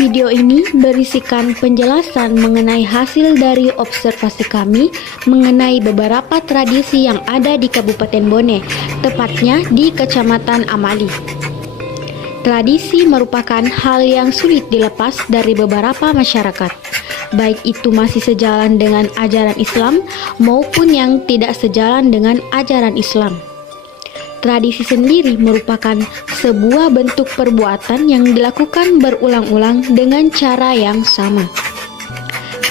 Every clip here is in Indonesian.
Video ini berisikan penjelasan mengenai hasil dari observasi kami mengenai beberapa tradisi yang ada di Kabupaten Bone, tepatnya di Kecamatan Amali. Tradisi merupakan hal yang sulit dilepas dari beberapa masyarakat, baik itu masih sejalan dengan ajaran Islam maupun yang tidak sejalan dengan ajaran Islam. Tradisi sendiri merupakan sebuah bentuk perbuatan yang dilakukan berulang-ulang dengan cara yang sama.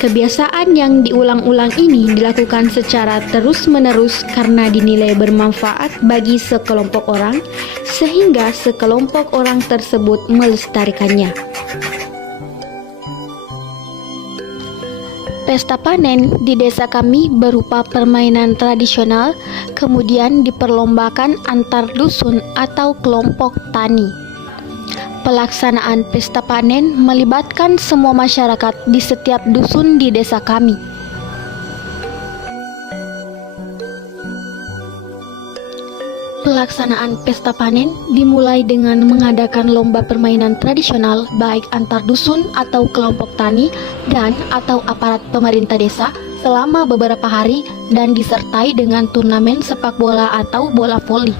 Kebiasaan yang diulang-ulang ini dilakukan secara terus-menerus karena dinilai bermanfaat bagi sekelompok orang, sehingga sekelompok orang tersebut melestarikannya. Pesta panen di desa kami berupa permainan tradisional, kemudian diperlombakan antar dusun atau kelompok tani. Pelaksanaan pesta panen melibatkan semua masyarakat di setiap dusun di desa kami. Pelaksanaan pesta panen dimulai dengan mengadakan lomba permainan tradisional baik antar dusun atau kelompok tani dan atau aparat pemerintah desa selama beberapa hari dan disertai dengan turnamen sepak bola atau bola voli.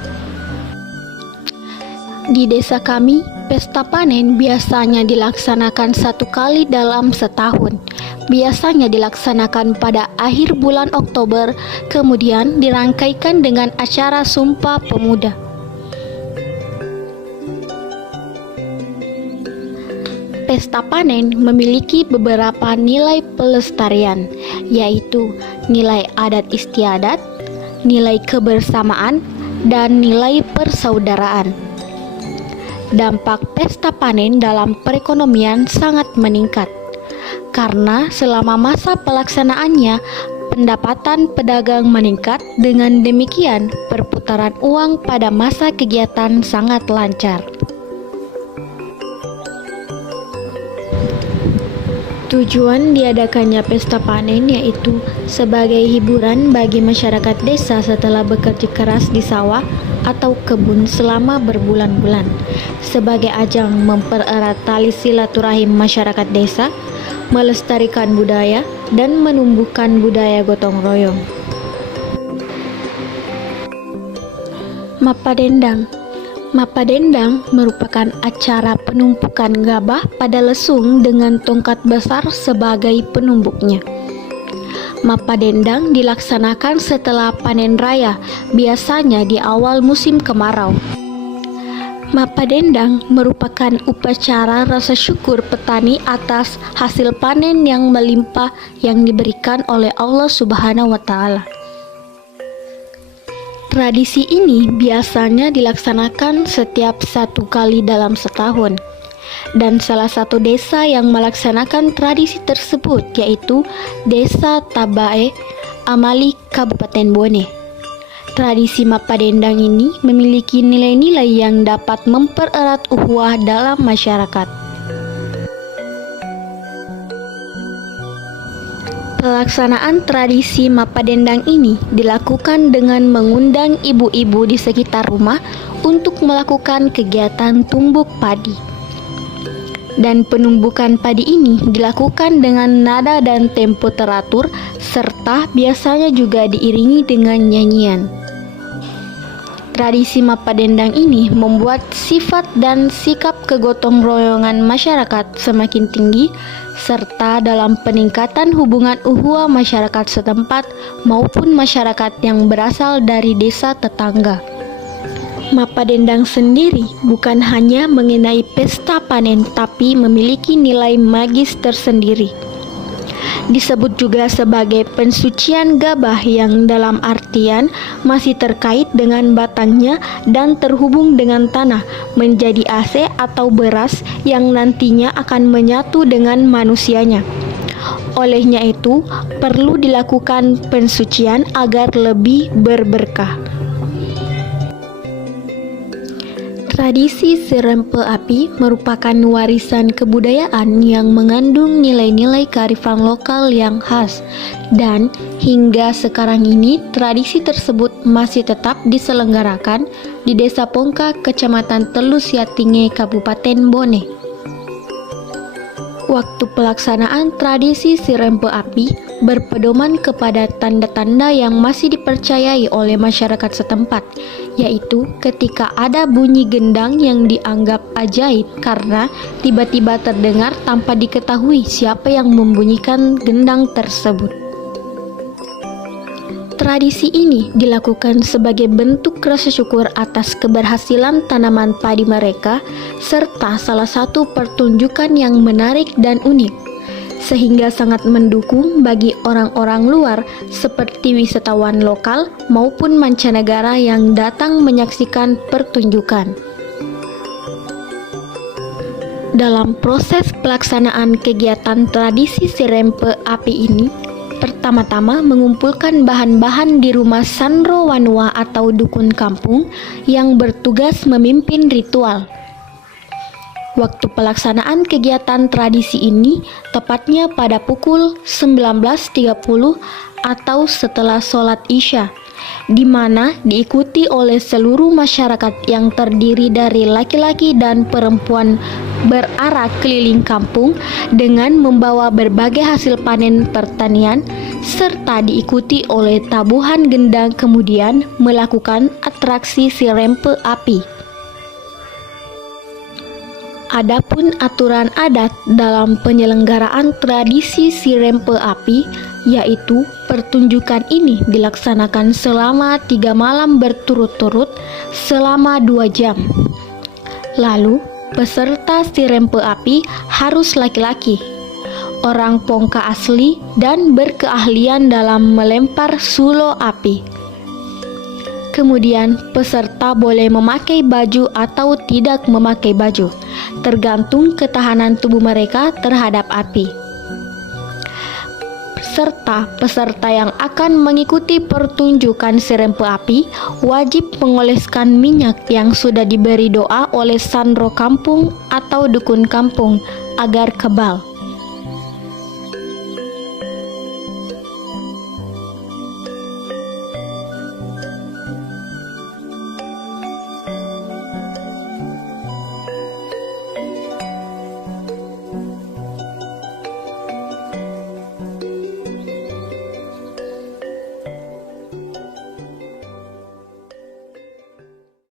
Di desa kami, pesta panen biasanya dilaksanakan 1 kali dalam setahun. Biasanya dilaksanakan pada akhir bulan Oktober, kemudian dirangkaikan dengan acara Sumpah Pemuda. Pesta panen memiliki beberapa nilai pelestarian, yaitu nilai adat istiadat, nilai kebersamaan, dan nilai persaudaraan. Dampak pesta panen dalam perekonomian sangat meningkat, karena selama masa pelaksanaannya, pendapatan pedagang meningkat. Dengan demikian, perputaran uang pada masa kegiatan sangat lancar. Tujuan diadakannya pesta panen yaitu sebagai hiburan bagi masyarakat desa setelah bekerja keras di sawah atau kebun selama berbulan-bulan, sebagai ajang mempererat tali silaturahim masyarakat desa, melestarikan budaya, dan menumbuhkan budaya gotong royong. Mapadendang. Mapadendang merupakan acara penumpukan gabah pada lesung dengan tongkat besar sebagai penumbuknya. Mapadendang dilaksanakan setelah panen raya, biasanya di awal musim kemarau. Mapadendang merupakan upacara rasa syukur petani atas hasil panen yang melimpah yang diberikan oleh Allah Subhanahu wa Ta'ala. Tradisi ini biasanya dilaksanakan setiap 1 kali dalam setahun, dan salah satu desa yang melaksanakan tradisi tersebut yaitu Desa Tabae, Amali, Kabupaten Bone. Tradisi Mapadendang ini memiliki nilai-nilai yang dapat mempererat ukhuwah dalam masyarakat. Pelaksanaan tradisi Mapadendang ini dilakukan dengan mengundang ibu-ibu di sekitar rumah untuk melakukan kegiatan tumbuk padi. Dan penumbukan padi ini dilakukan dengan nada dan tempo teratur, serta biasanya juga diiringi dengan nyanyian. Tradisi Mapadendang ini membuat sifat dan sikap kegotong royongan masyarakat semakin tinggi, serta dalam peningkatan hubungan ukhuwah masyarakat setempat maupun masyarakat yang berasal dari desa tetangga. Mapadendang sendiri bukan hanya mengenai pesta panen, tapi memiliki nilai magis tersendiri. Disebut juga sebagai pensucian gabah yang dalam artian masih terkait dengan batangnya dan terhubung dengan tanah menjadi AC atau beras yang nantinya akan menyatu dengan manusianya. Olehnya itu, perlu dilakukan pensucian agar lebih berberkah. Tradisi serempel api merupakan warisan kebudayaan yang mengandung nilai-nilai kearifan lokal yang khas, dan hingga sekarang ini tradisi tersebut masih tetap diselenggarakan di Desa Pongka, Kecamatan Telu Siatinge, Kabupaten Bone. Waktu pelaksanaan tradisi si rempe api berpedoman kepada tanda-tanda yang masih dipercayai oleh masyarakat setempat, yaitu ketika ada bunyi gendang yang dianggap ajaib karena tiba-tiba terdengar tanpa diketahui siapa yang membunyikan gendang tersebut. Tradisi ini dilakukan sebagai bentuk rasa syukur atas keberhasilan tanaman padi mereka, serta salah satu pertunjukan yang menarik dan unik, sehingga sangat mendukung bagi orang-orang luar seperti wisatawan lokal maupun mancanegara yang datang menyaksikan pertunjukan. Dalam proses pelaksanaan kegiatan tradisi si rempe api ini, pertama-tama mengumpulkan bahan-bahan di rumah Sandro Wanua atau dukun kampung yang bertugas memimpin ritual. Waktu pelaksanaan kegiatan tradisi ini tepatnya pada pukul 19.30 atau setelah sholat Isya, di mana diikuti oleh seluruh masyarakat yang terdiri dari laki-laki dan perempuan berarak keliling kampung dengan membawa berbagai hasil panen pertanian, serta diikuti oleh tabuhan gendang, kemudian melakukan atraksi si rempe api. Adapun aturan adat dalam penyelenggaraan tradisi si rempe api, yaitu pertunjukan ini dilaksanakan selama 3 malam berturut-turut selama 2 jam. Lalu, peserta si rempe api harus laki-laki, orang Pongka asli, dan berkeahlian dalam melempar sulo api. Kemudian, peserta boleh memakai baju atau tidak memakai baju, tergantung ketahanan tubuh mereka terhadap api. Serta peserta yang akan mengikuti pertunjukan si rempe api wajib mengoleskan minyak yang sudah diberi doa oleh Sandro kampung atau dukun kampung agar kebal.